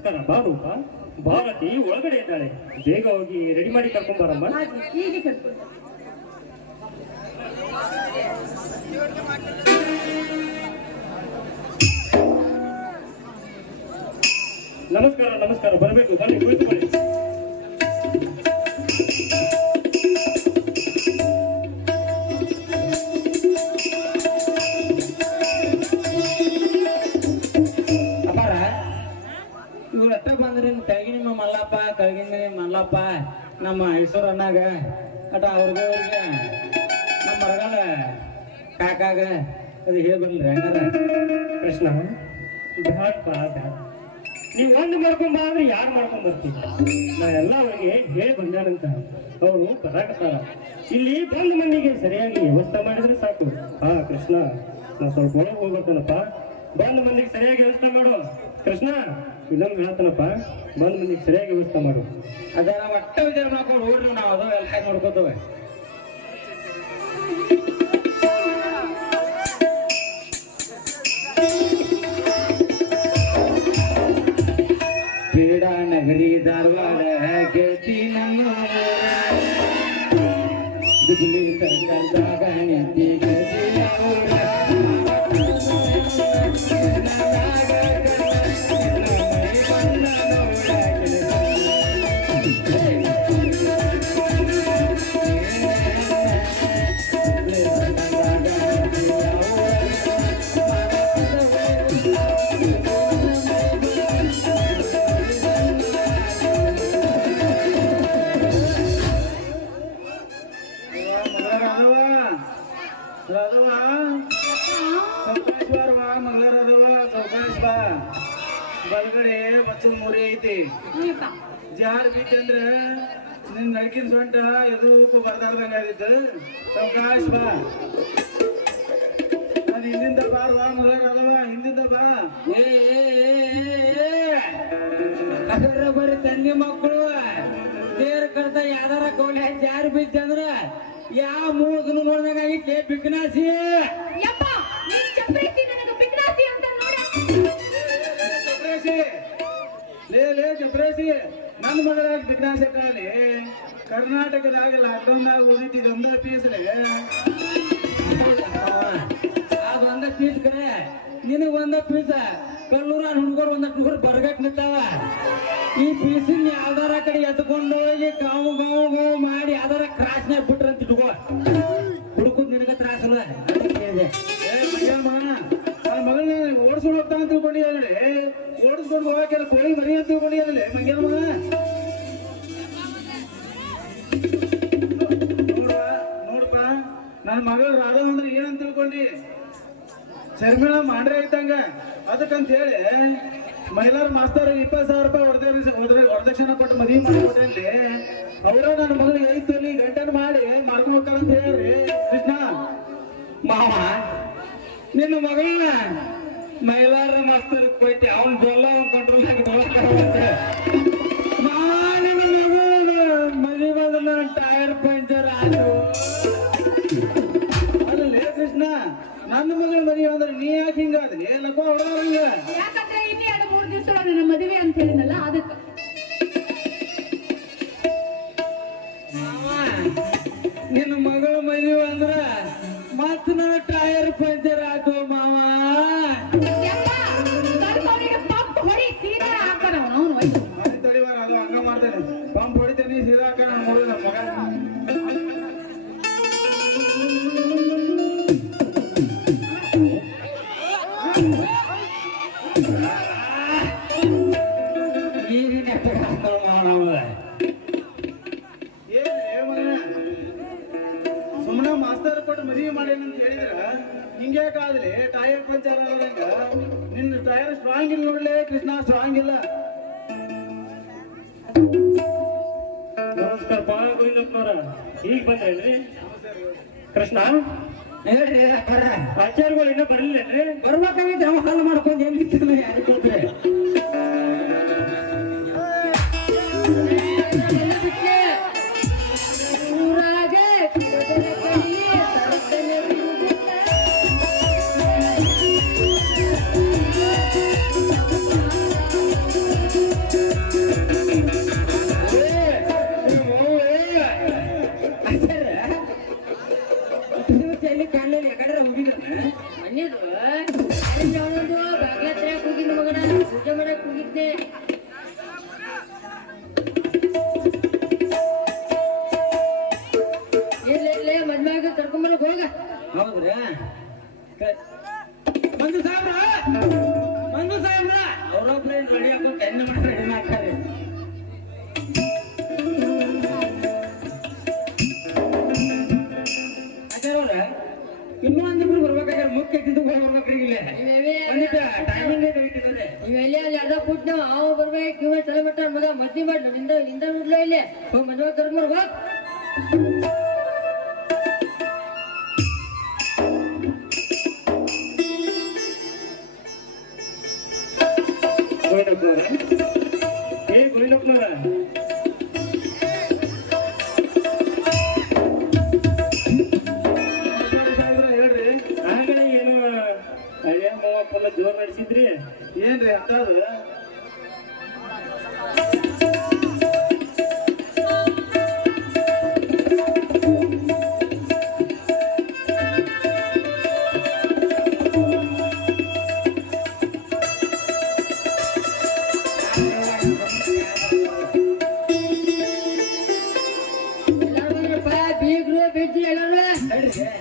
ನಮಸ್ಕಾರ. ಬಾರೂಪ, ಭಾರತಿ ಒಳಗಡೆ ಇದ್ದಾಳೆ. ಬೇಗ ಹೋಗಿ ರೆಡಿ ಮಾಡಿ ಕರ್ಕೊಂಬಾರಮ್ಮ. ಹೀಗೆ ಕರ್ಕೊಂಡು ನಮಸ್ಕಾರ ನಮಸ್ಕಾರ. ಬರಬೇಕು, ಬನ್ನಿ ಕುಳಿತುಕೊಳ್ಳಿ. ಅಪ್ಪಾರ ಇವ್ರು ಅಟ್ಟ ಬಂದ್ರಿ ತೆಳಗಿನ ಮಲ್ಲಪ್ಪ ಕೆಳಗಿನ ಮಲ್ಲಪ್ಪ ನಮ್ಮ ಹೆಸರನ್ನಾಗ ಅಟ ಅವ್ರಿಗೆ ನಮ್ಮ ಮರಗಲ್ಲ ಕಾಕಾಗ ಅದು ಹೇಳ್ಬಿಡ್ರಿ ಹೆಂಗಾರ ಕೃಷ್ಣ, ಬ್ಯಾಡ್ಪ ಬ್ಯಾಡ. ನೀವು ಒಂದು ಮಾಡ್ಕೊಂಡ್ ಬಾ ಅಂದ್ರೆ ಯಾರು ಮಾಡ್ಕೊಂಡ್ ಬರ್ತೀವಿ? ನಾ ಎಲ್ಲ ಅವ್ರಿಗೆ ಹೇಳಿ ಬಂದಾನಂತ ಅವರು ಬರಾಕತ್ತಾರ. ಇಲ್ಲಿ ಬಂದ ಮಂದಿಗೆ ಸರಿಯಾಗಿ ವ್ಯವಸ್ಥೆ ಮಾಡಿದ್ರೆ ಸಾಕು. ಹಾ ಕೃಷ್ಣ, ನಾ ಸ್ವಲ್ಪ ಒಳಗೆ ಹೋಗ್ಬರ್ತೇನಪ್ಪ. ಬಂದ ಮಂದಿಗೆ ಸರಿಯಾಗಿ ವ್ಯವಸ್ಥೆ ಮಾಡು ಕೃಷ್ಣ. ಇನ್ನೊಂದು ಹೇಳ್ತಾನಪ್ಪ, ಬಂದ ಮಂದಿಗೆ ಸರಿಯಾಗಿ ವ್ಯವಸ್ಥೆ ಮಾಡು. ಅದ ನಾವು ಒಟ್ಟ ವಿಚಾರ ಮಾಡ್ಕೊಂಡು ಹೋಗ್ರಿ, ನಾವು ಅದು ಎಲ್ಲ ನೋಡ್ಕೋತೇವೆ. ಪೀಡ ನಗರಿ ಧಾರವಾಡ ಗೆಳತಿ ನಮ್ಮ ದುಗ್ಲಿ ಸರ್ಕಾರದಾಗ ನಿಂತಿ ಗೆಳತಿ ಅವರ ಬಲಗಡೆ ಬಚ್ಚಲ್ ಮುರಿ ಐತಿ. ಜಾರ್ ಬಿದ್ದೆ ಅಂದ್ರೆ ನಿನ್ ನಡ್ಕಿನ ಸೊಂಟ ಎದಕ್ಕೂ ಬರ್ದಾರ್ದಂಗ ಆಗಿತ್ತು. ಸಾವಕಾಶ ಬಾ. ಅದು ಹಿಂದಿಂದ ಬಾರ್ವಾ ಮಗಳರ ಅದವ, ಹಿಂದಿಂದ ಬಾ. ಅದರ ಬರೀ ತಂದೆ ಮಕ್ಕಳು ದೇವ್ರ ಕರ್ತ ಯಾವ್ದಾರ ಕೋಲಿ ಜಾರ್ ಬಿದ್ದೆ ಅಂದ್ರ ಯಾವ ಮೂದನು ನೋಡ್ದಂಗಾಗಿತ್ತೆ ಬಿಕ್ನಾಸಿ. ಲೇ ಚಪ್ರೇಸಿ, ನನ್ನ ಮಗಳಾಗ ಬಿಗ್ನಾಶ ಕಾಲಿ ಕರ್ನಾಟಕದಾಗ ಲಾಕ್ಡೌನ್ನಾಗ ಉಳಿತಿದ್ ಒಂದ ಪೀಸ್ಲೆ. ಅದೊಂದ ಪೀಸ್ ಕರೆ ನಿನಗ್ ಒಂದ ಪೀಸ. ಕಲ್ಲೂರ ಹುಡುಗರು ಒಂದಷ್ಟು ಹುಡುಗರು ಬರ್ಗಟ್ ನಿಂತಾವ. ಈ ಪೀಸಿನ ಯಾವ್ದಾರ ಕಡೆ ಎತ್ಕೊಂಡು ಹೋಗಿ ಗಾವು ಗಾವು ಗಾವು ಮಾಡಿ ಯಾವ್ದಾರ ಕ್ರಾಸ್ನಾಗ ಬಿಟ್ರಂತ ಇಟ್ಕೋ. ಹುಡುಕುದ್ ನಿನಗ ತ್ರಾಸಲ್ಲ. ಕೇಳಿದೆ ಮಗಳನ್ನ ಓಡಿಸ್ಕೊಂಡು ಹೋಗ್ತಾ ಅಂತ ತಿಳ್ಕೊಂಡಿದ್ದಾನೆ. ಓಡಿಸ್ಕೊಂಡು ಹೋಗಕ್ಕೆಲ್ಲ ಕೋಳಿ ಮರಿ ಅಂತ ತಿಳ್ಕೊಂಡಿದ್ದಾನೆ ಮಂಗ್ಯಾನ ಮಗ. ನೋಡಪ್ಪ, ನನ್ನ ಮಗಳು ರಾಧವ ಅಂದ್ರೆ ಏನಂತ ತಿಳ್ಕೊಂಡಿ? ಶರ್ಮಿಳ ಮಾಡ್ರೆ ಇದ್ದಂಗ. ಅದಕ್ಕಂತ ಹೇಳಿ ಮಹಿಳಾರ ಮಾಸ್ತರ್ 20,000 ರೂಪಾಯಿ ವರದಕ್ಷಿಣೆ ಕೊಟ್ಟು ಮದುವೆ ಮಾಡಿಕೊಟ್ರಲ್ಲಿ ಅವರ ನನ್ನ ಮಗಳು 5 ತೊಲಿ ಗಂಟೆನ ಮಾಡಿ ಮಾಡ್ಕೊಂಡು ಹೋಗ್ತಾರಂತ ಹೇಳ್ರಿ. ಕೃಷ್ಣ ಮಾವ, ನಿನ್ನ ಮಗಳನ್ನ ಮೈಲಾರ ಮಾಸ್ತರ್ ಕೊಯ್ತಿ ಅವನ್ ಬೆಲ್ಲ ಅವನ್ ಕಂಟ್ರೋಲ್ ಆಗಿ ಮದುವೆ ಬಂದ ಟೈರ್ ಪಂಚರ್ ಆದ್ರು. ಅಲ್ಲೇ ಕೃಷ್ಣ, ನನ್ನ ಮಗಳ ಮದುವೆ ಅಂದ್ರೆ ನೀ ಯಾಕೆ ಹಿಂಗಾದ್ರಿ? ಲಪ್ಪ ಹೊಡೋರಂಗ. ಯಾಕಂದ್ರೆ ಇನ್ನೇ 2-3 ದಿವಸ ನನ್ನ ಮದುವೆ ಅಂತ ಹೇಳಿದ್ನಲ್ಲ ಅದಕ್ಕೆ. ನಿನ್ನ ಮಗಳ ಮದುವೆ ಅಂದ್ರ ಮತ್ತ ನನ್ನ ಟೈರ್ ಪಂಚರ್ ಆಯ್ತು ಮಾವ. ಅದು ಹಂಗ ಮಾಡ್ತೇನೆ, ಪಂಪ್ ಹೊಡಿತೇನೆ ಸೀದಾ ಹಾಕ. ನಾನು ನೋಡಿ ನಮ್ಮ ಮಗ ಸುಮ್ಮನೆ ಮಾಸ್ತರ್ ಕೊಟ್ಟು ಮದುವೆ ಮಾಡೇನಂತ ಹೇಳಿದ್ರ ಹಿಂಗ್ಯಾಕಾದ್ಲಿ? Tyre puncture ಆಗೋದಂಗ. ನಿನ್ನ ಟೈರ್ ಸ್ಟ್ರಾಂಗ್ ಇಲ್ಲ ನೋಡ್ಲಿ ಕೃಷ್ಣ, ಸ್ಟ್ರಾಂಗ್ ಇಲ್ಲ. ನಮಸ್ಕಾರ ಬಾ ಗೋವಿಂದಪ್ಪನವ್ರ, ಈಗ ಬಂದ್ರೇನ್ರಿ? ಕೃಷ್ಣ ಹೇಳ್ರಿ ಆಚಾರ್ಯಗಳು ಇನ್ನೂ ಬರ್ಲಿಲ್ಲೇನ್ರಿ? ಬರ್ಬೇಕಾಗಿತ್ತು. ಅವ ಹಾಲು ಮಾಡ್ಕೊಂಡು ಏನ್ ನಿಂತಿಲ್ಲ ಯಾರಿಗೆ ಕೊಡ್ತಾರೆ. ಪೂಜೆ ಮಾಡಕ್ ಹೋಗಿದ್ದೆ. ಇಲ್ಲೇ ಮದ್ಮ್ಯಾಗ ಕರ್ಕೊಂಬರಕ್ ಹೋಗ. ಹೌದ್ರಿ ಮಂಜು ಸಾಹೇಬ್ರ ಅವ್ರೊಬ್ರು ರೆಡಿ ಹಾಕೊಂಡು ಎಣ್ಣೆ ಮಾಡಿ ರೆಡಿ ಮಾಡ್ತಾರೆ. ಆಚಾರ್ಯವ್ರ ಇನ್ನೂ ಒಂದಿಬ್ರು ಬರ್ಬೇಕಾದ್ರೆ ಮುಖ್ಯ ಅತಿಥಿ ಬರ್ಬೇಕ್ರಿ. ಟೈಮಿಂಗ್ ಐತಿದ್ದಾರೆ ಇವೆಲ್ಲ ಅಲ್ಲಿ ಅದ ಪುಟ್ ನಾವು ಅವ ಬರ್ಬೇಕು ಇವ ತಲೆ ಮಟ್ಟ ಮಗ ಮದ್ದಿ ಮಾಡಿ ನಿಂದ ನೋಡ್ಲ ಇಲ್ಲೇ ಮದ್ವೆ ಕರ್ಕೊಂಬರ್ ಹೋಗ್. ಗೋವಿಂದಪ್ಪನವ್ರ ಹೇಳ್ರಿ ಆಗಲೇ ಏನು ಹಳ್ಳಿಯ ಮೂವಪ್ಪಲ್ಲ ಜೋರ್ ನಡೆಸಿದ್ರಿ. ಏನ್ರಿ ಅಂತದು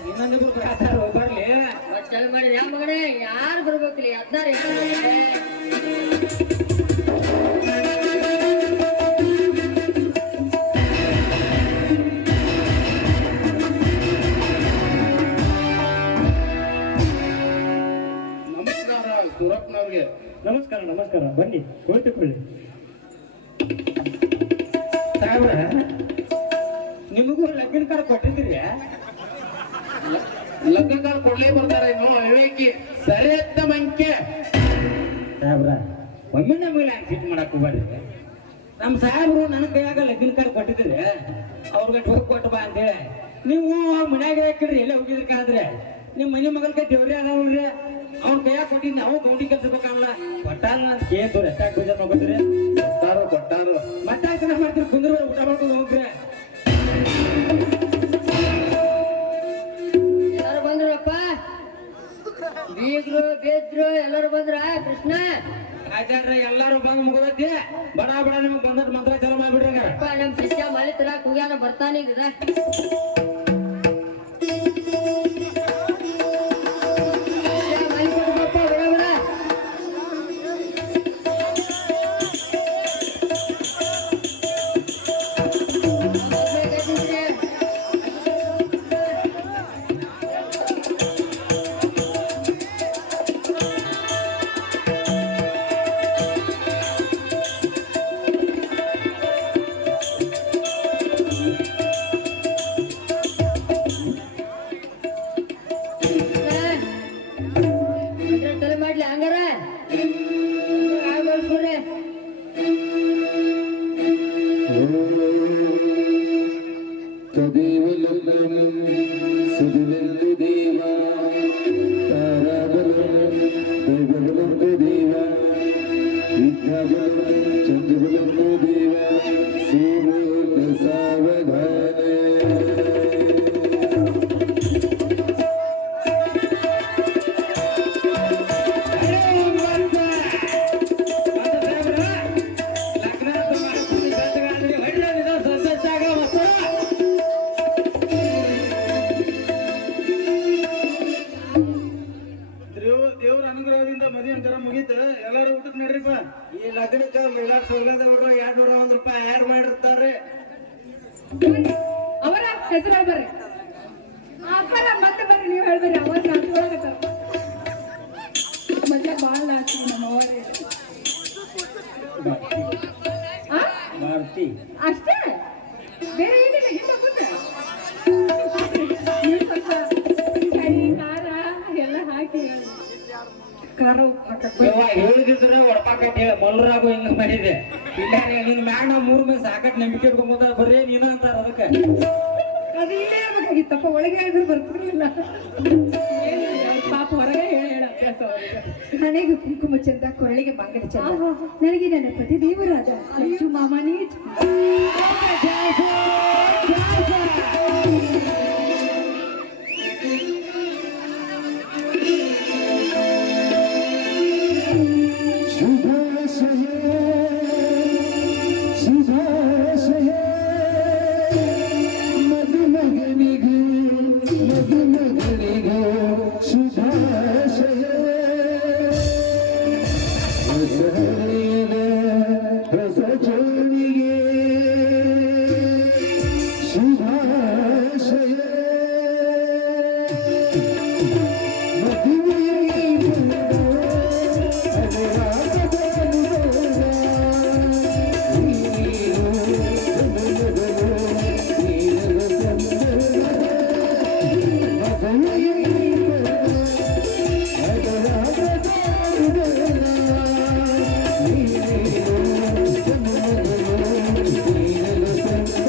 ಇನ್ನೊಂದಿಬ್ರು ಬರ್ಲಿ ಚಲ ಮಾಡಿ ಯಾವ ಮಗನೇ ಯಾರು ಬರ್ಬೇಕ್ರಿ 16 ನಮಸ್ಕಾರ ಸೂರಪ್ಪನವ್ರಿಗೆ. ನಮಸ್ಕಾರ ನಮಸ್ಕಾರ, ಬನ್ನಿ ಕುಳಿತುಕೊಳ್ಳಿ. ಸಾಹೇಬ್ರ ನಿಮಗೂ ಲಗ್ನ ಕಾರ್ಡ್ ಕೊಟ್ಟಿದ್ರಿ? ಲಗ್ನ ಕಾರ್ಡ್ ಕೊಡ್ಲೇ ಬರ್ತಾರೆ ವಿವೇಕಿ ಸರಿ ಎತ್ತ ಮಂಕೆ. ಸಾಹೇಬ್ರ ಒಮ್ಮೆ ನಮಗೆ ಫಿಟ್ ಮಾಡಕ್ ಹೋಗ್ಬೇಡ್ರಿ. ನಮ್ಮ ಸಾಹೇಬ್ರು ನನ್ನ ಕೈಯಾಗ ಲಗ್ನ ಕಾರ್ಡ್ ಕೊಟ್ಟಿದ್ರಿ, ಅವ್ರಿಗೆ ಹೋಗಿ ಕೊಟ್ಟು ಬಾ ಅಂದೆ. ನೀವು ಮನ್ಯಾಗ ಹಾಕಿದ್ರಿ ಎಲ್ಲೇ ಹೋಗಿದ್ರಿ ಕಾದ್ರೆ ನಿಮ್ಮ ಮನೆ ಮಗನ ಕೈ ದೇವ್ರಿ ಅದಾವ್ರಿ, ಅವ್ನ ಕೈಯಾಗ ಕೊಟ್ಟಿದ್ನಿ. ಅವ್ ಗೌಂಡಿ ಕೆಲ್ಸ ಬೇಕಲ್ಲ ಕೊಟ್ಟಾರ ಅಂತ ಕೇಳ್ತು ಎಷ್ಟಾಗ ಬೇಜಾರು ಮಾಡ್ಕೊತೀರಿ. ಕೊಟ್ಟಾರು ಮತ್ತೆ ಜನ ಮಾಡ್ತೀರಿ ಕುಂದ್ರ ಊಟ ಮಾಡ್ಕೊಂಡು ಹೋಗ್ರಿ. ಎಲ್ಲಾರು ಬಂದ್ರಪ್ಪ, ಬೀಗ್ರು ಬೇದ್ರು ಎಲ್ಲಾರು ಬಂದ್ರ? ಕೃಷ್ಣ ಆಚಾರ್ಯ ಎಲ್ಲಾರು ಬಂದ್ ಮುಗಿದೈತಿ, ಬಡ ಬಡ ನಿಮಗ್ ಬಂದಟ್ ಮಂತ್ರ ಚಾಲು ಮಾಡ್ಬಿಡ್ರಿ. ನಮ್ ಶಿಷ್ಯ ಮಳಿ ತರಾಕ್ ಹೋಗ್ಯಾನ, ಬರ್ತಾನೆ ಈಗ. ತಲೆ ಮಾಡ್ಲಿ ಹಂಗಾರ ಆಗ್ರಿ. ತದೇವ ಲಗ್ನಂ ಸುದಿನೆಲ್ಲು ದೇವ ತಾರಾಬಲಂ ದೇವಬಲಂ ದೇವ ವಿದ್ಯಾಬಲಂ ಚಂದ್ರಬಲಂ ದೇವ ಸೇವೋತ ಸಾವಧಾನ. ದೇವ್ರ ಅನುಗ್ರಹದಿಂದ ಮದುವೆ ಅಂತಾರ ಮುಗೀತ. ಎಲ್ಲಾರು ಊಟಕ್ಕೆ ನಡ್ರಿಪ್ಪ. ಈ ಲಗ್ನಕ್ಕೆ ಮಹಿಳಾ ಸೌಲಭ್ಯವರು 201 ರೂಪಾಯಿ ಆಡ್ ಮಾಡಿರ್ತಾರೆ. ಅವರ ಹೆಸರು ಹೇಳ್ಬರ್ರಿ. ಅಪ್ಪರ ಮತ್ತೆ ಬರ್ರಿ, ನೀವು ಹೇಳ್ಬೇರಿ. ಅವರ್ ನಾಟ್ಕೊಳಗತ್ತಾರ ಮಜಾ ಬಾಳ ಆಗ್ತದೆ ನಮ್ಮ ಅವರೇ. ಭಾರತಿ ಅಷ್ಟೇ, ಬೇರೆ ಏನಿಲ್ಲ. ಹಿಂದೆ ಮುಂದೆ ನೀವು ಸ್ವಲ್ಪ ಕೈ ಖಾರ ಎಲ್ಲ ಹಾಕಿ ಖಾರ ಉಪ್ಪು ಹಾಕಬೇಕು. ಹೇಳಿದ್ರೆ ಒಡಪಾಕಟ್ ಹೇಳ ಮಲ್ಲರಾಗು ಹಿಂಗ ಮಾಡಿದೆ. ಇಲ್ಲ ನಿನ್ ಮ್ಯಾಗ ನಾವು 3 ಮಂದಿ ಸಾಕಟ್ ನಂಬಿಕೆ ಇಟ್ಕೊಂಡ್ ಬರೀ ನೀನ ಅಂತಾರ. ಅದಕ್ಕೆ ಅದು ಇಲ್ಲೇ ಇರ್ಬೇಕಾಗಿತ್ತಪ್ಪ, ಒಳಗೆ ಹೇಳಿದ್ರು ಬರ್ತಿರ್ಲಿಲ್ಲ. ಪಾಪ ಹೊರಗೆ ಹೇಳ ಅಭ್ಯಾಸ ಅವರಿಗೆ. ನನಗೆ ಕುಂಕುಮ ಚಂದ, ಕೊರಳಿಗೆ ಮಂಗಲ ಚಂದ, ನನಗೆ ನನ್ನ ಪತಿ ದೇವರಾದ ಅಜ್ಜು ಮಾಮನೇ ಶುಭ ಹೊಸಹರೆಯದ ಹೊಸ ಚೋಳಿಗೆ ಶುಭಾಶಯ ಮದುವೆಯಾಗಿ ಬಂದ ಅನುರಾಗದ ಅನುರಾಗ ನೀನು ಚಂದನದಲು ನೀರವ ಚಂದನ ಮದುವೆಯಾಗಿ ಬಂದ ಅನುರಾಗದ ಅನುರಾಗ ನೀನು ಚಂದನದಲು ನೀರವ ಚಂದನ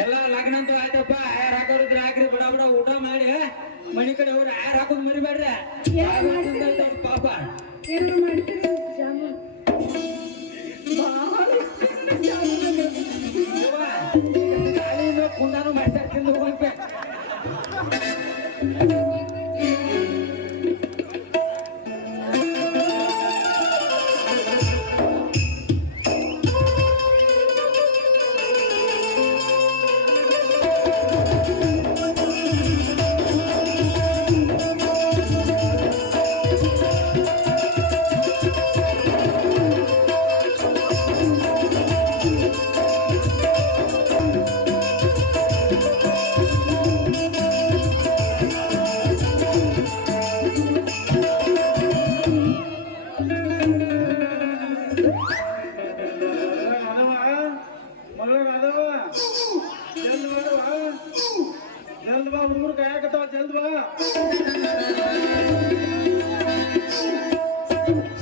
ಎಲ್ಲ ಲಗ್ನ ಅಂತ ಆಯ್ತಪ್ಪ ಆಯಾರ ಹಾಕೋದ್ರ ಹಾಕ್ರಿ ಬಿಡ ಬಿಡ ಊಟ ಮಾಡಿ ಮನಿ ಕಡೆ ಹೋಗ್ರಿ ಆಯಾರ ಹಾಕೋದ್ ಮರಿಬೇಡ್ರಿ ಪಾಪ ಏನಾದ್ರು ಮಾಡ್ತೀರಿ ಜಾಮೂನ್ ಗಾಳಿನೂ ಕುಂದಾನು ಮಾಡ್ತಾ ತಿಂದು ಹೋಗ್ಬೇಕು ಜಲ್ದ್ ಬಾ ಹುಡುಗರು ಕಾಯಕತ್ತಾವ ಜಲ್ದ್ ಬಾ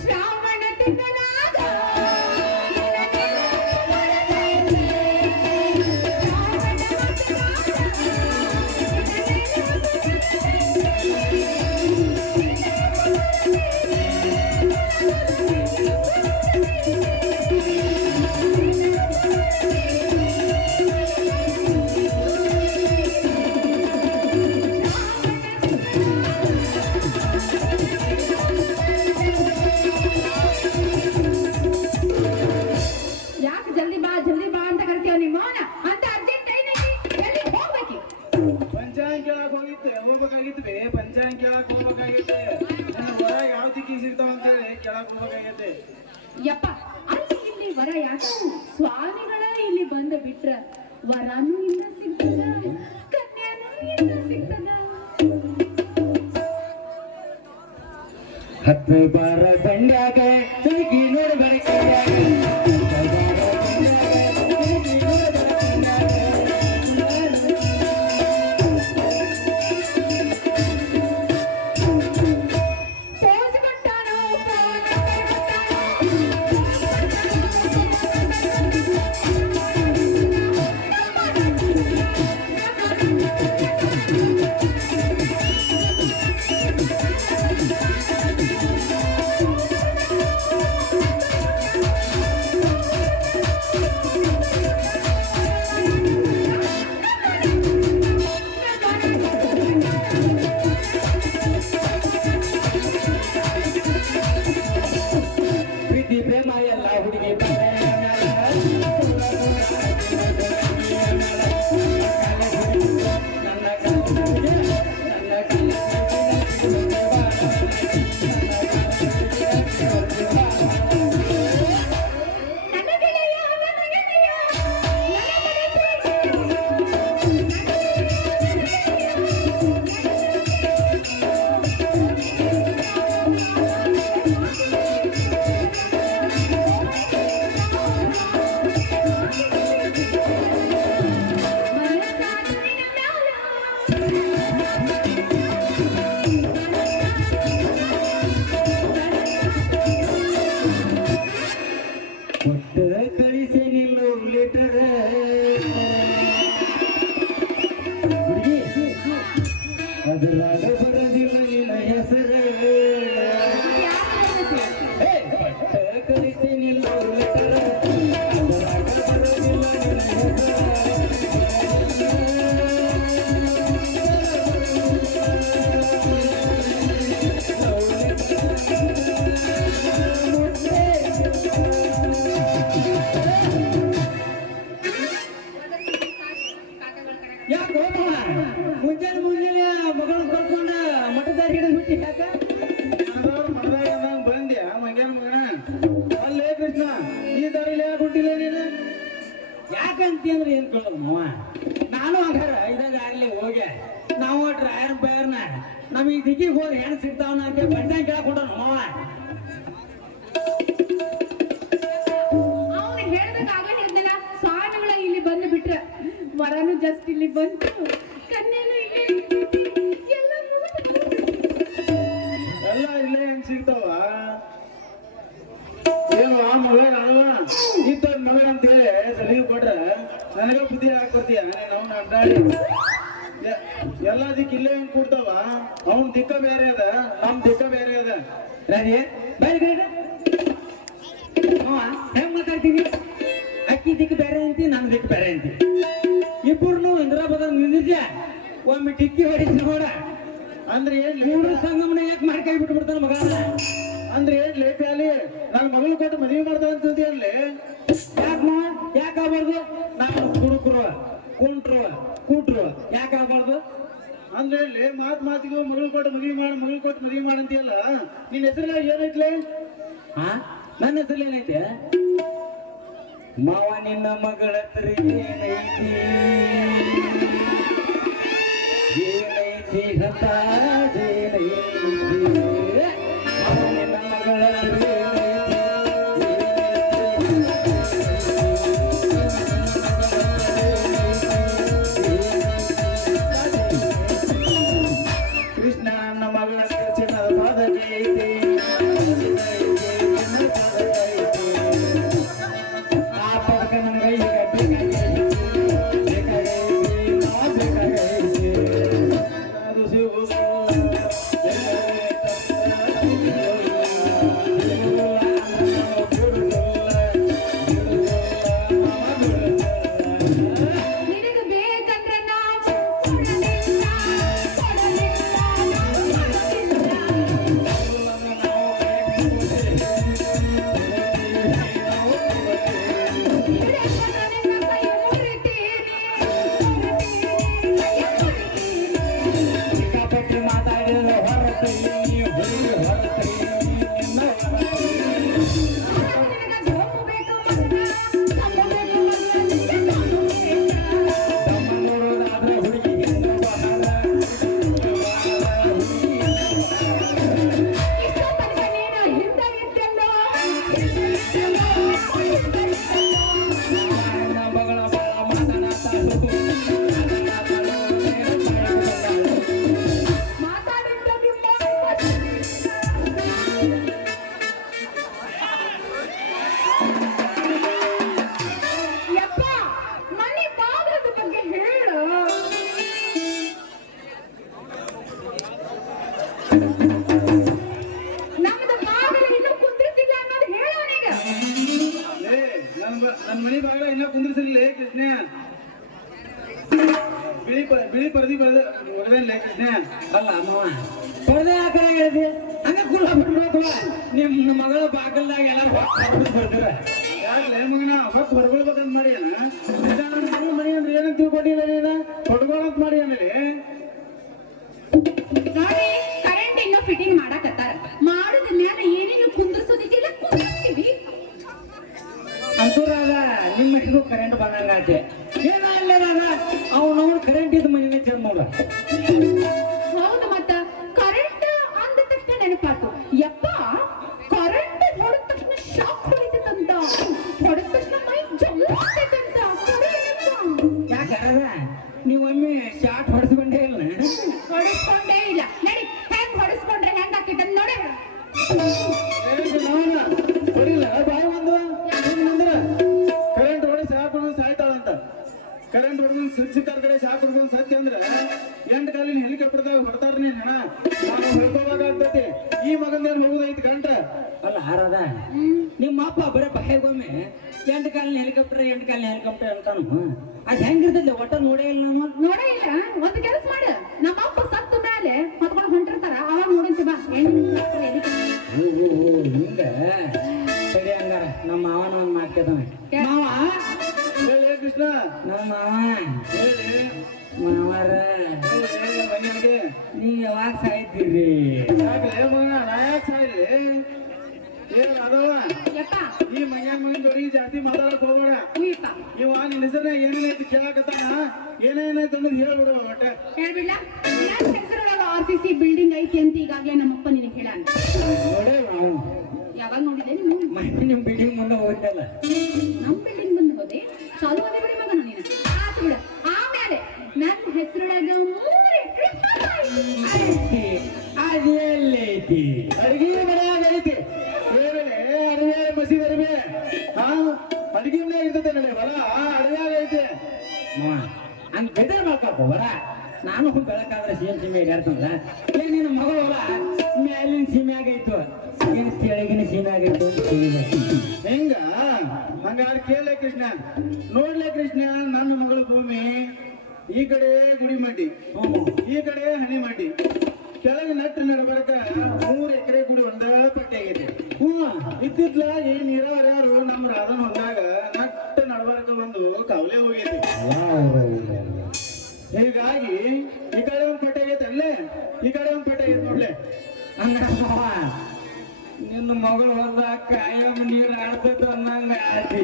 ಶ್ರಾವಣ ತಿಂಗಳಾಗ ಯಾಕೆ ಜಲ್ದಿ ಬಾ ಅಂತ ಕರಿತೀವ ನಿಮ್ಮವನ ಅಂತ ಅರ್ಜೆಂಟ್ ಎಲ್ಲಿ ಹೋಗ್ಬೇಕು ಪಂಚಾಂಗ ಕೇಳಕ್ ಹೋಗ್ಬೇಕಾಗಿತ್ತು ಪಂಚಾಂಗ ಕೇಳಕ್ ಹೋಗ್ಬೇಕಾಗಿತ್ತೆ ಹೊರಗೆ ಯಾವ ದಿಕ್ಕಿ ಸಿಗ್ತಾವ ಅಂತ ಹೇಳಿ ಕೇಳಕ್ ಹೋಗ್ಬೇಕಾಗೈತೆ ಯಪ್ಪ ಅಲ್ಲಿ ಇಲ್ಲಿ ವರ ಯಾಕೆ ಸ್ವಾಮಿಗಳ ಇಲ್ಲಿ ಬಂದ ಬಿಟ್ರ ವರನೂ ಇಲ್ಲ ಸಿಗ್ತದ ಕನ್ಯಾನೂ ಇಲ್ಲ ಸಿಗ್ತದ ಹತ್ತು ಬಾರ ದಂಡ್ಯಾಗ ತುಳುಕಿ ನೋಡಬೇಡ ಮುಂಜಾನೆ ಮಗಳನ್ನ ಕರ್ಕೊಂಡ ಮಠದಾಗ ಹಿಡಿದು ಬಿಟ್ಟು ಯಾಕ ಮಠದಾಗ ಅಂದಂಗ ಬಂದ್ಯಾ ಮಂಗ್ಯಾನ ಮಗನ ಅಲ್ಲೇ ಕೃಷ್ಣ ಈ ದಾರಿಲಿ ಯಾಕೆ ಹುಟ್ಟಿಲ್ಲ ನೀನು ಯಾಕಂತಂದ್ರೆ ಏನ್ ಕೇಳೋದು ಮಾವ ನಾನು ಹಂಗಾರ ಇದಾಗಲೇ ಹೋಗಿ ನಾವು ಡ್ರೈವರ್ ಬೇರ್ನ ನಮಗೆ ದಿಕ್ಕಿಗೆ ಹೋಗಿ ಹೆಣ್ಣು ಸಿಗ್ತಾವನ ಅಂತ ಬಂದಾಗ ಕೇಳಕೊಂಡ ಮಾವ ಅವನು ಹೇಳ್ದಾಗ ಆಗ ಹೇಳಿದ್ನಲ್ಲ ಸ್ವಾಮಿಗಳ ಇಲ್ಲಿ ಬಂದು ಬಿಟ್ರ ವರನು ಜಸ್ಟ್ ಇಲ್ಲಿ ಬಂತು ಕನ್ಯೆನು ಇಲ್ಲಿ ಎಲ್ಲ ಎಲ್ಲ ಇಲ್ಲೇ ಹೆಂಗ್ ಸಿಗ್ತಾವ ಏನು ಆ ಮಗಳ ಅಲ್ವ ಇತ್ತ ಮಗಳ ಅಂತ ಹೇಳಿ ಸಲಹೆ ಕೊಟ್ರ ನನಗ ಬುದ್ಧಿ ಹಾಕೊಡ್ತೀಯ ಅವ್ನ ಅಡ್ಡಾಡಿ ಎಲ್ಲ ದಿಕ್ಕ ಇಲ್ಲೇ ಹೆಂಗ್ ಕೂಡ್ತಾವ ಅವ್ನ ದಿಕ್ಕ ಬೇರೆ ಅದ ನಮ್ ದಿಕ್ಕ ಬೇರೆ ಅದ ರಾಜಿ ಬಾಯ್ ಮಾವ ಹೆಂಗ್ ಮಾತಾಡ್ತೀನಿ ಅಕ್ಕಿ ದಿಕ್ಕು ಬೇರೆ ಅಂತಿ ನನ್ನ ದಿಕ್ಕು ಬೇರೆ ಅಂತಿ ಇಬ್ಬರು ಇಂದ್ರಾಬಾದ ನಿಂದಿದ್ಯಾ ಒಮ್ಮೆ ಟಿಕ್ಕಿ ಹೊಡಿಸಿ ನೋಡ ಅಂದ್ರೆ ಏನ್ ಮೂರು ಸಂಗಮನ ಯಾಕೆ ಮಾಡಿ ಕೈ ಬಿಟ್ಟು ಬಿಡ್ತಾನ ಮಗ ಅಂದ್ರೆ ಏನ್ ಲೇಟ್ ಅಲ್ಲಿ ನನ್ ಮಗಳು ಕೊಟ್ಟು ಮದುವೆ ಮಾಡ್ತಾವ ಅಂತ ಅಲ್ಲಿ ಯಾಕೆ ಯಾಕಾಗಬಾರ್ದು ನಾವು ಕುಡುಕರು ಕುಂಟ್ರು ಕೂಟ್ರು ಯಾಕಾಗಬಾರ್ದು ಅಂದ್ರೆ ಇಲ್ಲಿ ಮಾತಿಗೂ ಮಗಳು ಕೊಟ್ಟು ಮದುವೆ ಮಾಡಂತೀಯಲ್ಲ ನಿನ್ ಹೆಸರೆಲ್ಲ ಏನೈತ್ಲೆ ಹಾ ನನ್ನ ಹೆಸರು ಏನೈತೆ ಮಾವ ನಿನ್ನ ಮಗಳ ಹತ್ರ ಏನೈತಿ ಏನೈತಿ ಹತ್ತಾದೇನೈತಿ ಮಾವ ನಿನ್ನ ಮಗಳ ಹತ್ರ ಕೃಷ್ಣ ನನ್ನ ಮಗಳ ಚಿನ್ನದ ಪಾದಕ್ಕೆ ಐತಿ ಆ ಪದಕ ನನಗೆ ಈಗ ಬೇಕಾಗೈತಿ ಅದು ಸಿಗುವುದು ನಿನಗೆ ಬೇಕಂದ್ರೆ ನಾವು ಕೊಡಲಿಲ್ಲ, ನಾವು ಮಾಡೋದಿಲ್ಲ. ಹಿಡಿಯಪ್ಪನ ನಿನ್ನ ಕೈ ಮುರಿತೀರಿ, ಕೈ ಮುರಿತೀರಿ. ಸಿಕ್ಕಾಪಟ್ಟೆ ಮಾತಾಡಿದ್ರೆ ಹೊರತು ಹೊರತು ನಿನ್ನ ನಿನಗೆ ಗೋಪು ಬೇಕು ಮಗನ, ಕಬ್ಬು ಬೇಕು ಮಗನ, ನಿನಗೆ ಕಾಲು ಬೇಕಾ? ತಮ್ಮ ನೋಡೋದಾದ್ರೆ ಹುಡುಗಿ ಇಷ್ಟು ತನಕ ನೀನು ಹಿಂದೆ ಇದ್ದೆಲ್ಲೋ, ಹಿಂದೆ ಇದ್ದೆಲ್ಲೋ, ಹಿಂದೆ ಇದ್ದೆಲ್ಲೋ. ನನ್ನ ಮಗಳ ಬಾಳ ಮಾತನಾಡ್ತಾ ಮಾತಾಡಿದ್ದು ನಿಮ್ಮ ಯಪ್ಪ ಮನೆ ಬಾಗಿಲದ ಬಗ್ಗೆ ಹೇಳು. ನಮ್ದು ಬಾಗಿಲು ಇನ್ನೂ ಕುಂದ್ರಿಸಿಲ್ಲ ಅನ್ನೋದು ಹೇಳು ಅವನಿಗೆ. ನನ್ ಮನಿ ಬಾಗ ಇನ್ನ ಕುಂದ್ರಿಸಿರ್ಲಿ ಕೃಷ್ಣ ಬಿಳಿ ಪರದಿ ಹೊಡೆದಲ್ಲೇ ಕೃಷ್ಣ ಅಲ್ಲ ಮಾವ ಪರದೆ ಹಾಕರ ಹೇಳಿದೆ ಹಂಗ ಕುಲ್ಲ ಬಿಟ್ಬಿಡ್ಬೇಕು ನಿಮ್ಮ ಮಗಳ ಬಾಗಲ್ದಾಗ ಎಲ್ಲಾರು ಬರ್ತೀರ ಯಾಕಲೇ ಮಗನ ಹೊತ್ತು ಹೊರಗೊಳ್ಬೇಕಂತ ಮಾಡಿ ಮನಿ ಅಂದ್ರೆ ಏನಂತ ತಿಳ್ಕೊಂಡಿಲ್ಲ ನೀನ ಹೊಡ್ಕೊಳಂತ ಮಾಡಿ ಆಮೇಲೆ ನೋಡಿ ಕರೆಂಟ್ ಇನ್ನೂ ಫಿಟ್ಟಿಂಗ್ ಮಾಡಕತ್ತಾರ ಮಾಡಿದ ಮ್ಯಾಲ ಏನೇನು ಕುಂದ್ರಿಸೋದಿಕ್ಕೆಲ್ಲ ಕುಂದ್ರಿಸ್ತೀವಿ. ಅಂತೂರಾಗ ನಿಮ್ಮ ಮನೆಗೂ ಕರೆಂಟ್ ಬಂದಂಗಾತೆ ಏನ ಅಲ್ಲೇನಾಗ ಅವ್ನವ್ರು ಕರೆಂಟ್ ಇದ್ದ ಮನೆನೇ ಚೇಂಜ್ ನೋಡ ಹೌದು ಮತ್ತ ಕರೆಂಟ್ ಅಂದ ತಕ್ಷಣ ನೆನಪಾತು ಯಪ್ಪ ಕರೆಂಟ್ ಹೊಡೆದ ತಕ್ಷಣ ಶಾಕ್ ಹೊಡಿತಂತ ಹೊಡೆದ ತಕ್ಷಣ ಮೈ ಜಲ್ಲಾಗ್ತೈತಂತ ಯಾಕ ನೀವು ಒಮ್ಮೆ ಶಾರ್ಟ್ ಹೊಡೆಸ್ಕೊಂಡೇ ಇಲ್ಲ ಹೊಡಿಸ್ಕೊಂಡೇ ಇಲ್ಲ ನಡಿ ಹೆಂಗ್ ಹೊಡಿಸ್ಕೊಂಡ್ರೆ ಹೆಂಗ್ ಹಾಕಿದ್ದ ನೋಡಿ ಹೊಡಿಲ್ಲ ಬಾಯಿ ಒಂದು ಅಂದ್ರೆ ಕರೆಂಟ್ ಹೊಡೆಸಿ ಹಾಕೊಂಡು ಸಾಯ್ತಾಳಂತ ಕರೆಂಟ್ ಹೊಡೆದ್ ಸಿಕ್ಕಾರ್ ಕಡೆ ಶಾಕ್ ಹೊಡೆದ್ ಸತ್ಯ ಅಂದ್ರೆ 8 ಕಾಲಿನ ಹೆಲಿಕಾಪ್ಟರ್ದಾಗ ಹೊಡ್ತಾರ ನೀನ್ ಹಣ ನಾನು ಹೊಡ್ಕೋವಾಗ ಆಗ್ತೈತಿ ಈ ಮಗಂದೇನು ಹೋಗುದೈತಿ ಗಂಟ ಅಲ್ಲ ಹಾರದ ನಿಮ್ಮ ಅಪ್ಪ ಬರೀ ಬಾಯಿಗೊಮ್ಮೆ 8 ಕಾಲಿನ ಹೆಲಿಕಾಪ್ಟರ್ ಅಂತಾನು ಅದ್ ಹೆಂಗಿರ್ತೈತಿ ಒಟ್ಟ ನೋಡೇ ಇಲ್ಲ ನಮ್ಮ ನೋಡೇ ಇಲ್ಲ ಒಂದು ಕೆಲಸ ಮಾಡು ನಮ್ಮ ಅಪ್ಪ ಸತ್ತ ಮೇಲೆ ಹೊತ್ಕೊಂಡು ಹೊಂಟಿರ್ತಾರ ಅವಾಗ ನೋಡಂತಿ ಬಾ ಹಿಂಗ ಸರಿ ಹಂಗಾರ ನಮ್ಮ ಮಾವನ ಒಂದ್ ಮಾಡ್ತಿದ್ದಾನೆ ಮಾವ ಹೇಳಿ ಕೃಷ್ಣ ನಮ್ಮ ಮಾವ ಹೇಳಿ ಮಾವಾರ ಮಂಗ್ಯಾನಿಗೆ ನೀವ್ ಯಾವಾಗ ಸಾಯ್ತೀರಿ? ಯಾಕೆ ಮಗ ನಾ ಯಾಕೆ ಸಾಯ್ಲಿ ಏನ್ ಅದವ ಯಪ್ಪ ಈ ಮಂಗ್ಯಾನ ಮಗನ ಜೋಡಿ ಜಾಸ್ತಿ ಮಾತಾಡಕ್ ಹೋಗ್ಬೇಡ ಹೂಯಪ್ಪ ಇವ ನಿನ್ನ ಹೆಸರನ್ನ ಏನೇನೈತಿ ಕೇಳಕತ್ತಾನ ಏನೇನೈತಿ ಅನ್ನೋದು ಹೇಳ್ಬಿಡು ಒಟ್ಟೆ ಹೇಳ್ಬಿಡ್ಲ ನನ್ನ ಹೆಸರೊಳಗ RCC ಬಿಲ್ಡಿಂಗ್ ಐತಿ ಅಂತ ಈಗಾಗ್ಲೇ ನಮ್ಮಪ್ಪ ನಿನಗೆ ಹೇಳಾನ. ನೋಡೇ ನಾವು ಯಾವಾಗ ನೋಡಿದೆ ನೀನು? ಮತ್ತೆ ನಿಮ್ ಬಿಲ್ಡಿಂಗ್ ಮುಂದೆ ಹೋಗ್ತಲ್ಲ. ನಮ್ ಬಿಲ್ಡಿಂಗ್ ಬಂದು ಹೋದೆ ಚಾಲು ಅದೇ ಬಿಡಿ ಮಗನ ನೀನು ಆತು ಬಿಡ. ಆಮೇಲೆ ನನ್ನ ಹೆಸರೊಳಗ 3 ಎಕರೆ ಅದೆಲ್ಲೈತಿ? ಅಡಿಗೆ ಮನ್ಯಾಗ ಐತಿ ಅಡವ್ಯಾಗ ಮಸೀದ್ ಅರಿವೆ ಹಾ ಅಡಿಗೆ ಮನ್ಯಾಗ ಇರ್ತೈತೆ ನಡೆ ಹೊಲ ಅಡವ್ಯಾಗ ಐತಿ ಹಂಗ ಬೇಜಾರ್ ಮಾಡ್ಕೋಬರ. ನಾನು ಬೆಳಕಾದ್ರೆ ಸೀಮೆ ಇಡ್ಯಾಡ್ತಂದ್ರ ಏನ್ ನಿನ್ನ ಮಗಳು ಹೊಲ ಮ್ಯಾಲಿನ ಸೀಮ್ಯಾಗ ಐತು, ಏನ್ ಕೆಳಗಿನ ಸೀಮ್ಯಾಗ ಐತು ಅಂತ ಕೇಳಿದೆ. ಹೆಂಗ ಹಂಗಾದ್ರೆ ಕೇಳಲೆ ಕೃಷ್ಣ ನೋಡ್ಲೆ ಕೃಷ್ಣ ನನ್ನ ಮಗಳ ಭೂಮಿ ಈ ಕಡೆ ಗುಡಿಮಡ್ಡಿ ಈ ಕಡೆ ಹನಿಮಡ್ಡಿ ಕೆಳಗೆ ನಟ್ಟು ನಡಬರ್ಕ 3 ಎಕರೆ ಗುಡಿ ಒಂದ ಪಟ್ಟಿ ಆಗೈತಿ. ಇತ್ತಿತ್ಲ ಈ ನೀರಾವರ್ಯಾರು ನಮ್ಮ ರಾಧನ್ ಹೊಂದಾಗ ನಟ್ಟು ನಡಬರ್ಕ ಒಂದು ಕವಲೆ ಹೋಗೈತಿ. ಹೀಗಾಗಿ ಈ ಕಡೆ ಒಂದ್ ಪಟ್ಟಿ ಆಗೈತೆ ಅಲ್ಲೇ ಈ ಕಡೆ ಒಂದ್ ಪಟ್ಟಿ ಆಗೈತೆ ನೋಡ್ಲೆ. ಹಂಗಮ್ಮ ನಿನ್ನ ಮಗಳು ಹೊಲ ಕಾಯಂ ನೀರ್ ಆಡ್ತೈತ ಅನ್ನಂಗ ಆತಿ.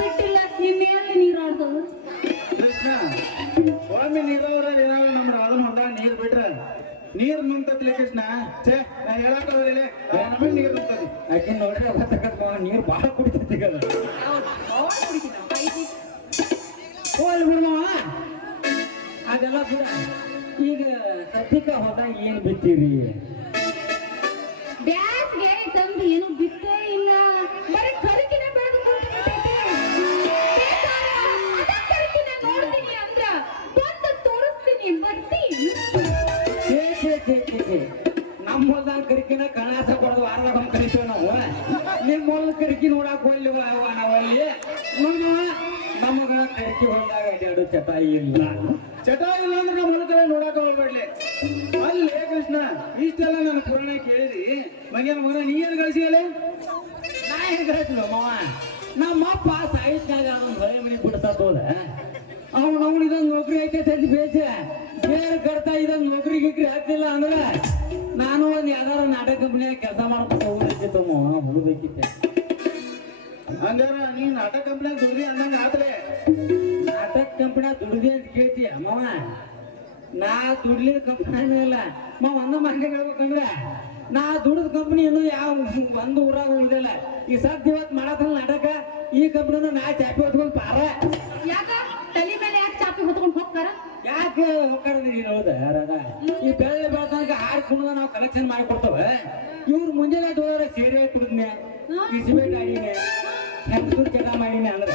ಬಿಟ್ಟಿಲ್ಲ ನಿನ್ನೆಲ್ಲ ನೀರಾಡ್ತದ. ಕೃಷ್ಣ ಒಮ್ಮೆ ನೀರಾವರ ಏನಾದ್ರು ನಮ್ಮ ರಾಧನ್ ಹೊಂದಾಗ ನೀರ್ ಬಿಟ್ರ ನೀರ್ ನುಂಗ್ತತ್ಲೆ ಕೃಷ್ಣ. ಛೇ ನಾ ಹೇಳಕ್ ಹೋಗ್ಲಿಲ್ಲ ನಮಗೆ ನೀರ್ ನುಂಗ್ತದೆ. ಆಕೆ ನೋಡ್ರಿ ಅವತ್ತಕ್ಕದ ನೀರ್ ಬಾಳ ಕುಡಿತೈತಿ ಹೌದು ಬಾಳ ಕುಡಿತೀವಿ ನಾವು ಕೈದಿ. ಹೋಲ್ ಬಿಡ್ಮವ ಅದೆಲ್ಲ ಬಿಡ. ಈಗ ಸದ್ಯಕ್ಕ ಹೋದಾಗ ಏನ್ ಬಿತ್ತೀರಿ? ಬ್ಯಾಸ್ಗೆ ತಂದು ಏನು ಬಿತ್ತೇ ಇಲ್ಲ, ಬರೀ ಕರಿಕಿನ ಬೆಳೆದು ನೋಡ್ತೀನಿ ಅಂದ್ರ ಬಂದು ತೋರಿಸ್ತೀನಿ ಬರ್ತಿ. ನಮ್ಮ ಹೊಲ್ದಾಗ ಕರಿಕಿನ ಕಣಾಸ ಕೊಡೋದು ವಾರದಾಗ ಕರಿತೀವಿ ನಾವು. ನಿಮ್ಮ ಹೊಲ ಕರಿಕಿ ನೋಡಕ್ ಹೋಗ್ಲಿ ನಾವಲ್ಲಿ ನೋಡುವ. ನಮಗ ಕರಿಕಿ ಹೊಲ್ದಾಗ ಎರಡು ಚಟ ಇಲ್ಲ. ಚಟ ಇಲ್ಲ ಅಂದ್ರೆ ನಮ್ಮ ಹೊಲಕಡೆ ನೋಡಾಕ ಹೋಗ್ಬೇಡ್ಲಿ. ಅಲ್ಲೇ ಕೃಷ್ಣ ಇಷ್ಟೆಲ್ಲ ನನ್ನ ಪುರಾಣ ಕೇಳಿದಿ ಮಗನ ಮಗನ ನೀ ಏನು ಗಳಿಸಿಯಲ್ಲ? ನಾ ಹೆಂಗ್ ಹೇಳ್ತೀನಿ ಮಾವ, ನಮ್ಮಪ್ಪ ಸಾಹಿತ್ಯಾಗ ಅವ್ನ ಹೊಳೆ ಮನೆ ಬಿಡ್ಸತ್ ಹೋದ. ಅವ್ನು ಇದೊಂದು ನೌಕರಿ ಐತೆ ಅಂತ ಬೇಸ ಬೇರೆ ಕಡ್ತಾ ಇದೊಂದು ನೌಕರಿ ಗಿಕ್ರಿ ಹಾಕ್ತಿಲ್ಲ ಅಂದ್ರೆ ನಾನು ಒಂದು ಯಾವ್ದಾರ ನಾಟಕ ಕಂಪ್ನಿಯಾಗ ಕೆಲಸ ಮಾಡ್ಕೊಂಡು ಹೋಗ್ಬೇಕಿತ್ತು ಮಾವ, ಹೋಗ್ಬೇಕಿತ್ತೆ. ಹಂಗಾರ ನೀ ನಾಟಕ ಕಂಪ್ನಿಯಾಗ ದುಡ್ದಿ ಅಂದಂಗ ಆತ್ರೆ. ನಾಟಕ ಕಂಪ್ನಿಯಾಗ ದುಡ್ದಿ ಅಂತ ಕೇಳ್ತೀಯ ಮಾವ? ನಾ ದುಡ್ಲಿದ ಕಂಪ್ನಿ ಇಲ್ಲ ಮಾವ. ಒಂದ ಮಾಹಿತಿ ಹೇಳ್ಬೇಕಂದ್ರೆ ನಾ ದುಡಿದ ಕಂಪ್ನಿ ಇನ್ನೂ ಯಾವ ಒಂದು ಊರಾಗ ಉಳಿದಿಲ್ಲ. ಈ ಸದ್ ಇವತ್ತು ಮಾಡತ್ತಲ್ಲ ನಾಟಕ, ಈ ಕಂಪ್ನಿನ ನಾ ಚಾಪಿ ಹೊತ್ಕೊಂಡು ಪಾರ. ಯಾಕ ತಲೆ ಮೇಲೆ ಯಾಕೆ ಚಾಪಿ ಹೊತ್ಕೊಂಡು ಹೋಗ್ತಾರ? ಯಾಕೆ ಹೋಗ್ತಾರದಿ ಹೌದ ಯಾರಾಗ? ಈ ಬೆಳ್ಳಿ ಬೆಳತನಕ ಹಾಡಿ ಕುಣದ ನಾವು ಕಲೆಕ್ಷನ್ ಮಾಡಿ ಕೊಡ್ತೇವೆ. ಇವ್ರು ಮುಂಜಾನೆ ಹೋದ್ರೆ ಸೇರೆ ಕುಡಿದ್ನೆ, ಬಿಸಿಬೇಟ್ ಆಡಿನೆ, ಹೆಂಗಸೂರ್ ಚಟ ಮಾಡಿನೆ ಅಂದ್ರೆ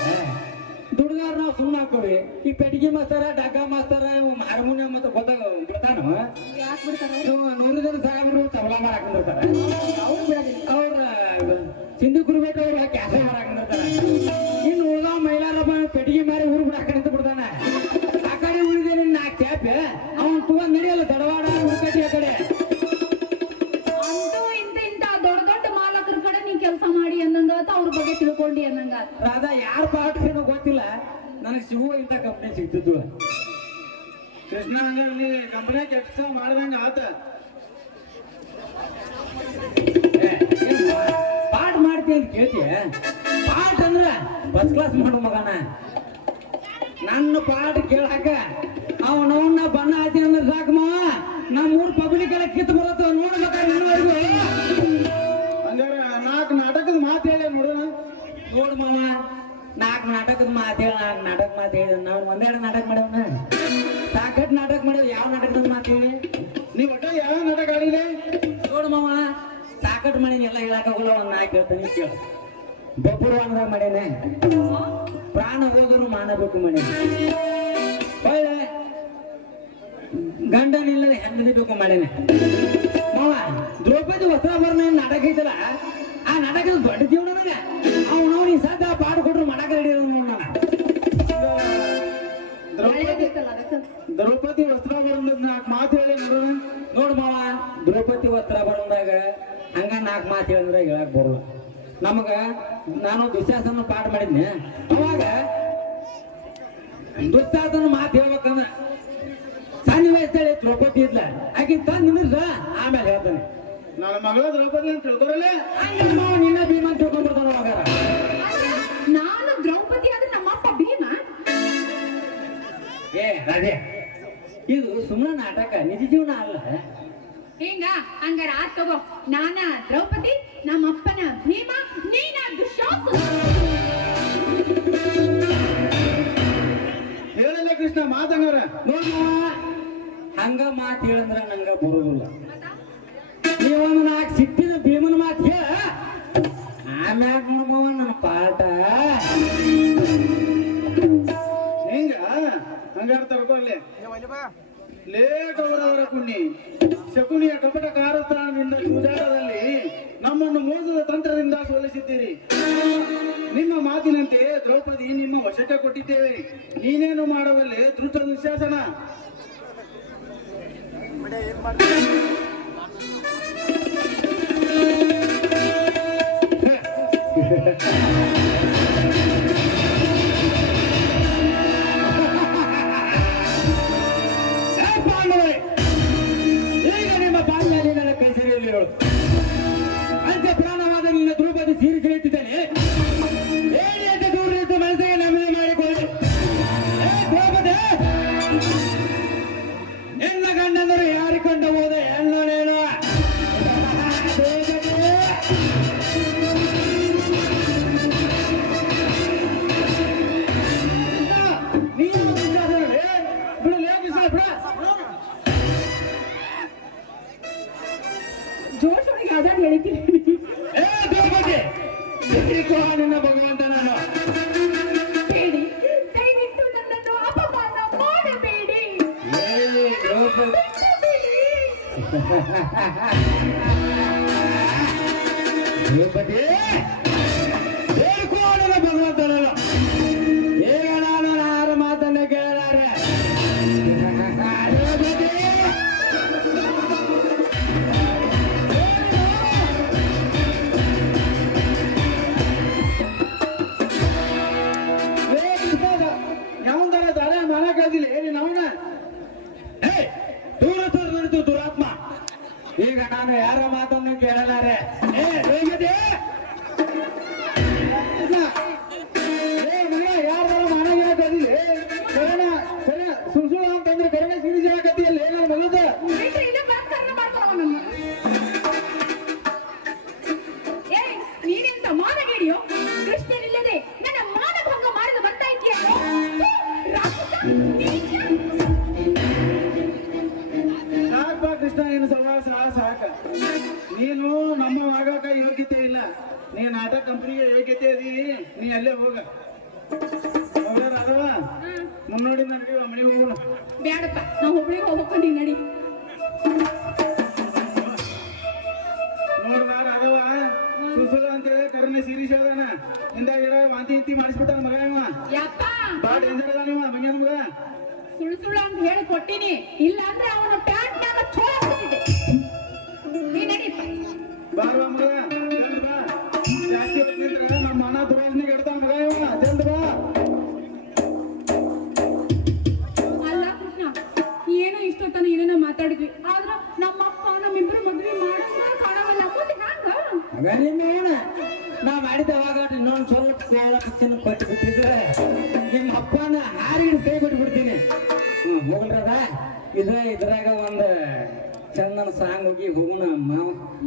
ದುಡ್ದಾರ ನಾವು ಸುಮ್ಮನೆ ಹಾಕೋವಿ. ಈ ಪೆಟ್ಟಿಗೆ ಮಾಸ್ತಾರ ಡಗ್ಗ ಮಾಸ್ತಾರ ಹಾರ್ಮೋನಿಯಂ ಮತ್ತೆ ಗೊತ್ತಾಗ ಬಿಡ್ತಾನು. ಯಾಕೆ ಬಿಡ್ತಾರ? 100 ಜನ ಸಾಹೇಬರು ತಬಲಾ ಮಾಡಾಕೊಂಡಿರ್ತಾರೆ. ಅವ್ರು ಬಿಡೋದಿಲ್ಲ. ಅವ್ರ ಸಿಂಧು ಕುರುಬೇಟ ಅವ್ರ ಕ್ಯಾಸೆ ಮಾಡಾಕೊಂಡಿರ್ತಾರೆ. ಇನ್ನು ಉಳ್ದ ಮೈಲಾರಪ್ಪ ಪೆಟ್ಟಿಗೆ ಮಾರಿ ಊರು ಬಿಡಾಕಂತ ಬಿಡ್ತಾನೆ. ಆ ಕಡೆ ಉಳಿದೇನೆ 4 ಚಾಪೆ ಅವ್ನು ತಗೊಂಡ್ ನಡೆಯಲ್ಲ ತಡವಾಡ ಉಳ್ಕಟ್ಟಿ ಆ ಕಡೆ. ಅಂತೂ ಇಂತ ದೊಡ್ಡ ದೊಡ್ಡ ಮಾಲಕರ ಕಡೆ ನೀ ಕೆಲಸ ಮಾಡಿ ಅನ್ನಂಗಾತ, ಅವ್ರ ಬಗ್ಗೆ ತಿಳ್ಕೊಂಡಿ ಅನ್ನಂಗಾತ. ರಾಧಾ ಯಾರ ಪಾಠ ಏನೋ ಗೊತ್ತಿಲ್ಲ, ನನಗೆ ಸಿಗುವ ಇಂಥ ಕಂಪ್ನಿ ಸಿಗ್ತಿದ್ವು. ಕೃಷ್ಣ ಹಂಗಾರ ನೀ ಕಂಪ್ನಿಯಾಗ ಕೆಲಸ ಮಾಡ್ದಂಗ ಆತ. ಪಾಠ ಮಾಡ್ತಿ ಅಂತ ಕೇಳ್ತೀಯ? ಪಾಠ ಅಂದ್ರ ಫಸ್ಟ್ ಕ್ಲಾಸ್ ಮಾಡು ಮಗನ. ನನ್ನ ಪಾಠ ಕೇಳಾಕ ಅವನವನ್ನ ಬಣ್ಣ ಹಾಕಿ ಅಂದ್ರೆ ಸಾಕು ಮಾವ. ನಮ್ಮೂರ್ ಪಬ್ಲಿಕ್ ಎಲ್ಲ ಕಿತ್ತು ಬರತ್ತ ನೋಡ್ಬೇಕಾದ್ರೆ ಹಂಗಾರ 4 ನಾಟಕದ ಮಾತು ಹೇಳಿ ನೋಡೋಣ. ನೋಡ್ ಮಾವ, 4 ನಾಟಕದ ಮಾತು ಹೇಳ. 4 ನಾಟಕ ಮಾತು ಹೇಳಿ ನಾವು ಒಂದೆರಡು ನಾಟಕ ಮಾಡವನ, ಸಾಕಷ್ಟು ನಾಟಕ ಮಾಡೇವ್. ಯಾವ ನಾಟಕದ ಮಾತು ಹೇಳಿ? ನೀ ಒಟ್ಟ ಯಾವ ನಾಟಕ ಆಡಿದೆ? ನೋಡು ಮಾವ, ಸಾಕಷ್ಟು ಮಾಡೀನಿ, ಎಲ್ಲ ಹೇಳಕ್ಕಾಗಲ್ಲ. ಒಂದು 4 ಹೇಳ್ತಾನೆ ಕೇಳು. ಬಬ್ಬುರವಾನದಾಗ ಮಾಡೇನೆ, ಪ್ರಾಣ ಹೋದರು ಮಾಡಬೇಕು ಮಾಡೇನೆ, ಒಳ್ಳೆ ಗಂಡನಿಲ್ಲದೆ ಹೆಂಡದಿಬೇಕು ಮಾಡೇನೆ ಮಾವ. ದ್ರೌಪದಿ ವಸ್ತ್ರಾಭರಣ ನಾಟಕ ಐತಲ್ಲ, ಆ ನಾಟಕದ ದೊಡ್ಡ ಜೀವನ ನನಗೆ. ಅವ್ನು ಈ ಸದ್ದ ಪಾಡು ಕೊಟ್ರು ಮಾಡಾಕ ರೆಡಿ ನೋಡ. ದ್ರೌಪದಿ ವಸ್ತ್ರಾಭರಣದ 4 ಮಾತು ಹೇಳಿ ನೋಡೋಣ. ನೋಡು ಮಾವ, ದ್ರೌಪದಿ ವಸ್ತ್ರಾಭರಣದಾಗ ಹಂಗ 4 ಮಾತು ಹೇಳಿದ್ರೆ ಹೇಳಕ್ ಬರಲ್ಲ ನಮಗ. ನಾನು ದುಶ್ಯಾಸನ ಪಾಠ ಮಾಡಿದ್ನೆ, ಅವಾಗ ದುಸ್ಸಾದನ ಮಾತು ಹೇಳ್ಬೇಕಂದ್ರ ಸಣ್ಣ ವಯಸ್ಸಲ್ಲಿ ದ್ರೌಪದಿ ಇದ್ಲ ಆಕೆ ತಂದು ನಿಂದ್ರ ಆಮೇಲೆ ಹೇಳ್ತಾನೆ ನನ್ನ ಮಗಳ ದ್ರೌಪದಿ ಅಂತ ತಿಳ್ಕೊರಲ್ಲೇ ನಿನ್ನ ಭೀಮನ್ ತಿಳ್ಕೊಂಡ್ಬಿಡ್ತಾನ ಹೋಗಾರ ನಾನು ದ್ರೌಪದಿ ಆದ್ರೆ ನಮ್ಮಪ್ಪ ಭೀಮ. ಏ ರಾಜೇ ಇದು ಸುಮ್ಮನೆ ನಾಟಕ ನಿಜ ಜೀವನ ಅಲ್ಲ ಹಿಂಗ ಹಂಗಾರ ಆತ್ ತಗೋ. ನಾನ ದ್ರೌಪದಿ, ನಮ್ಮಪ್ಪನ ಭೀಮ, ನೀನ ದುಶ್ಯಾಸನ. ಹೇಳಿಲ್ಲ ಕೃಷ್ಣ ಮಾತಂಗಾರ ನೋಡುವ ಹಂಗ ಮಾತು ಹೇಳಂದ್ರ ನಂಗ ಬರೋದಿಲ್ಲ. ನೀವೊಂದು ನಾಲ್ಕು ಸಿಟ್ಟಿನ ಭೀಮನ ಮಾತು ಹೇಳ ಆಮ್ಯಾಗ ನೋಡ್ಬವ ನನ್ನ ಪಾಠ ಹಿಂಗ ಹಂಗಾರ ತರ್ಕೊಳ್ಳಿ ಲೇಟ್ ಅವರವರ ಕುಣ್ಣಿ ಶಕುನಿಯ ಕಪಟ ಕಾರಸ್ಥಾನದಿಂದ ಉದಾರದಲ್ಲಿ ನಮ್ಮನ್ನು ಮೋಸದ ತಂತ್ರದಿಂದ ಸೋಲಿಸಿದ್ದೀರಿ. ನಿಮ್ಮ ಮಾತಿನಂತೆ ದ್ರೌಪದಿ ನಿಮ್ಮ ವಶಕ್ಕೆ ಕೊಟ್ಟಿದ್ದೇವೆ. ನೀನೇನು ಮಾಡಬಲ್ಲೆ ಧೃತ ದುಶ್ಯಾಸನ? ಈಗ ನಿಮ್ಮ ಬಾಲ್ಯದಲ್ಲಿ ನನ್ನ ಕೈ ಸರಿಯಲ್ಲಿ ಹೇಳು ಅಂತ್ಯ ಪ್ರಾಣವಾದ ನಿನ್ನ ದ್ರೌಪದಿ ಸೀರಿಸಿ ಇಟ್ಟಿದ್ದೇನೆ. ಹೇಳಿ ಅಂತ ದೂರ ನಿಂತು ಮನಸ್ಸಿಗೆ ನೆಮ್ಮದಿ ಮಾಡಿಕೊಳ್ಳಿ. ದ್ರೌಪದಿ ಎಲ್ಲ ಗಂಡಂದರು ಯಾರು ಕಂಡು ಹೋದ ಹೆಣ್ಣು ಜೋಶೊಳಗೆ ಅದಾಡಿ ಹೇಳಿದ್ದೀನಿ. ದ್ರೌಪದಿ ನಿನ್ನ ಭಗವಂತ ನಾನು ಬೇಡಿ, ದಯವಿಟ್ಟು ನನ್ನನ್ನು ಅಪಮಾನ ಮಾಡಬೇಡಿ. ದ್ರೌಪದಿ ದ್ರೌಪದಿ ಹೇಳ್ಕೋಣ ಭಗವಂತನಲ್ಲ ಈಗ ನಾನು ಯಾರ ಮಾತನ್ನ ಕೇಳಾರೆ ಯಾವಂದಾರ ದಾರ ಮಾಡಕ್ಕಾಗಿಲ್ಲ ನೀನು ಅವನ ದೂರ ನಡೆದು ದುರಾತ್ಮ ಈಗ ನಾನು ಯಾರ ಮಾತನ್ನು ಕೇಳಲಾರೆ. ಯಾರ ಮಾಡಕ್ಕಾಗಿಲ್ಲ ಕರೋಣ ಸುಳ್ಳು ಅಂತಂದ್ರೆ ಕರೋಣ ಸಿರಿಸಿ ಹಾಕತ್ತಿಯಲ್ಲ ನನ್ನ ಮಗದ ಬಿಟ್ರೆ ಇಲ್ಲೇ ಬಲಾತ್ಕಾರನ ಮಾಡ್ತಾನ ಅವನನ್ನ. ಏಯ್, ನೀನೆಂತ ಮಾನಗೇಡಿಯೋ? ಕೃಷ್ಣನಿಲ್ಲದೆ ನನ್ನ ಮಾನಭಂಗ ಮಾಡಿದ ಬರ್ತಾ ಇದೆಯಲ್ಲೋ? ರಾಕ್ಷಸ, ನೀಚ. ಸಾಕಪ್ಪ ಕೃಷ್ಣ ಏನು ಸವಾಸ ಸಾಕ. ನೀನು ನಮ್ಮ ಆಗಾಕ ಯೋಗ್ಯತೆ ಇಲ್ಲ. ನೀ ನಾಟಕ ಕಂಪ್ನಿಗೆ ಯೋಗ್ಯತೆ ಅದಿ. ನೀ ಅಲ್ಲೇ ಹೋಗ ಅಲ್ವಾ ಮುನ್ನೋಡಿ ನನಗೆ ಮನೆಗೆ ಹೋಗೋಣ. ಬ್ಯಾಡಪ್ಪ, ನಾವು ಹುಬ್ಳಿಗೆ ಹೋಗ್ಬೇಕು, ನೀನ್ ನಡಿ. ನೋಡ್ಬಾರ ಅದವ ಸುಸುಲ ಅಂತೇಳಿ ಕರ್ನೆ ಸೀರಿಸ್ ಅದಾನ. ಹಿಂದಾಗಿಡ ವಾಂತಿ ಇಂತಿ ಮಾಡಿಸ್ಬಿಟ್ಟ ಮಗ ಇವ. ಯಪ್ಪ, ಬಾ ಡೇಂಜರ್ ಅದ ನೀವ ಮಂಗ್ಯಾನ ಮಗ. ಸುಳ್ಳು ಅಂತ ಹೇಳಿ ಕೊಟ್ಟಿನಿ. ಇಲ್ಲ ಅಂದ್ರೆ ಅವನ ಪ್ಯಾಂಟ್ನಾಗ ಚೋಳ ಹಾಕ್ತಿದ್ದೆ. ನೀ ನಡೀಪ. ಬಾರ್ವಾ ಮಗ ಜಲ್ದಿ ಬಾ. ಜಾಸ್ತಿ ಹೊತ್ತು ನಿಂತ್ರ ನಮ್ಮ ಅಣ್ಣ ದುರಾಜ್ನಿಗೆ ಇಡ್ತಾನ ಮಗ ಇವ. ಜಲ್ದಿ ಬಾ. ಅಲ್ಲ ಕೃಷ್ಣ, ಏನೋ ಇಷ್ಟೊತ್ತನ ಏನೇನೋ ಮಾತಾಡಿದ್ವಿ. ಆದ್ರ ನಮ್ಮಪ್ಪ ನಮ್ಮಿಬ್ರು ಮದ್ವೆ ಮಾಡಂಗ ಕಾಣವಲ್ಲ. ಮುಂದೆ ಹ್ಯಾಂಗ? ಅವೇನೇನ ನಾ ಮಾಡಿದವಾಗ ಇನ್ನೊಂದು ಸ್ವಲ್ಪ ಕೋಳ ಕೊಟ್ಟು ಬಿಟ್ಟಿದ್ರೆ ನಿಮ್ಮ ಅಪ್ಪನ ಹಾರಿನ ಕೈ ಬಿಟ್ಬಿಡ್ತೀನಿ. ಹೋಗ್ರದ ಇದ್ರಾಗ ಒಂದು ಚಂದನ ಸಾಂಗ್ ಹೋಗಿ ಹೋಗೋಣ.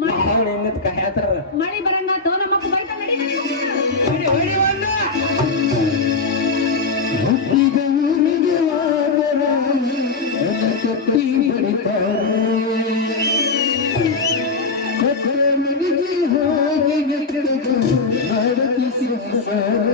ಮಾವಳ ಇನ್ನತ್ ಕಾಯತಾರ ಮಳಿ ಬರಂಗ ನಮ್ಮಪ್ಪ ಬೈತ. ನಡಿ ನಡಿ. ಹುಟ್ಟಿದವರಿಗೆ ವಾದರ ನನ್ನ ಕಟ್ಟಿ ಬಡಿತಾರೆ ಕೊಟ್ಟ ಮನೆಗೆ ಹೋಗಿ ನೆಟ್ಟೆದು ಮಾಡತಿ ಸಂಸಾರ